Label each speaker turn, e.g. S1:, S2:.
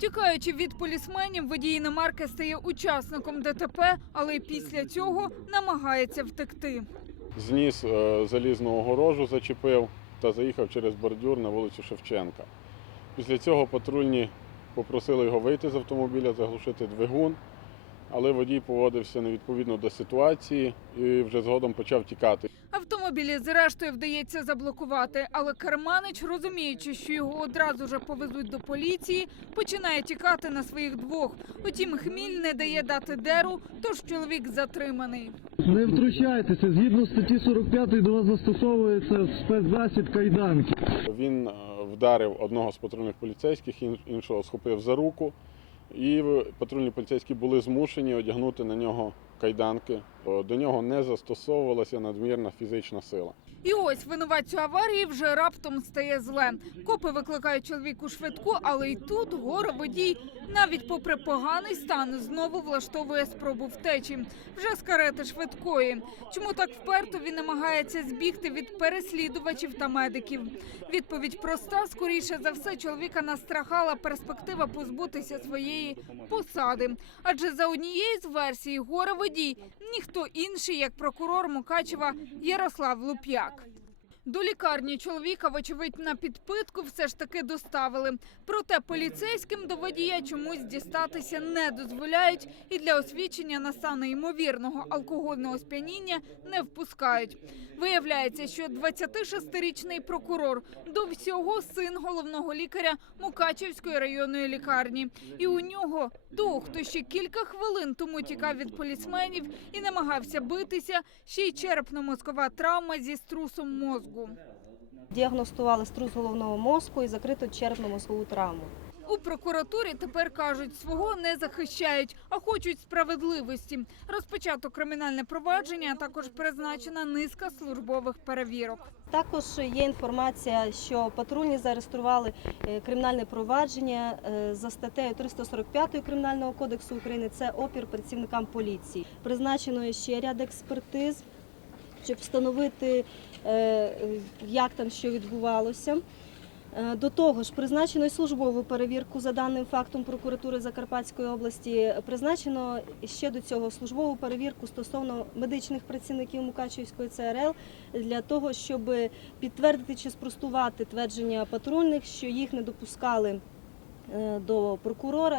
S1: Тікаючи від полісменів, водій іномарки стає учасником ДТП, але й після цього намагається втекти.
S2: Зніс е, залізну огорожу, зачепив та заїхав через бордюр на вулицю Шевченка. Після цього патрульні попросили його вийти з автомобіля, заглушити двигун, але водій поводився невідповідно до ситуації і вже згодом почав тікати.
S1: Автомобілі зрештою вдається заблокувати, але Керманич, розуміючи, що його одразу ж повезуть до поліції, починає тікати на своїх двох. Утім, хміль не дає дати деру, тож чоловік затриманий.
S3: Не втручайтеся, згідно статті 45 до вас застосовується спецзасіб кайданки.
S2: Він е, вдарив одного з патрульних поліцейських, ін- іншого схопив за руку. І в- патрульні поліцейські були змушені одягнути на нього кайданки. До нього не застосовувалася надмірна фізична сила.
S1: І ось винуватцю аварії вже раптом стає зле. Копи викликають чоловіку швидку, але й тут горе водій, навіть попри поганий стан, знову влаштовує спробу втечі. Вже з карети швидкої. Чому так вперто він намагається збігти від переслідувачів та медиків? Відповідь проста: скоріше за все, чоловіка настрахала перспектива позбутися своєї посади. Адже за однією з версій горе водій ніхто інший, як прокурор Мукачева Ярослав Луп'як. До лікарні чоловіка, вочевидь, на підпитку все ж таки доставили. Проте поліцейським до водія чомусь дістатися не дозволяють і для освідчення на стан ймовірного алкогольного сп'яніння не впускають. Виявляється, що 26-річний прокурор до всього син головного лікаря Мукачевської районної лікарні. І у нього того, хто ще кілька хвилин тому тікав від полісменів і намагався битися, ще й черепно-мозкова травма зі струсом мозку.
S4: Діагностували струс головного мозку і закриту черепно-мозкову травму.
S1: У прокуратурі тепер кажуть, свого не захищають, а хочуть справедливості. Розпочато кримінальне провадження, а також призначена низка службових перевірок.
S4: Також є інформація, що патрульні зареєстрували е, кримінальне провадження е, за статтею 345 Кримінального кодексу України. Це опір працівникам поліції. Призначено ще ряд експертиз, щоб встановити, е, як там що відбувалося. Е, До того ж, призначено й службову перевірку за даним фактом прокуратури Закарпатської області. Призначено ще до цього службову перевірку стосовно медичних працівників Мукачівської ЦРЛ для того, щоб підтвердити чи спростувати твердження патрульних, що їх не допускали е, до прокурора,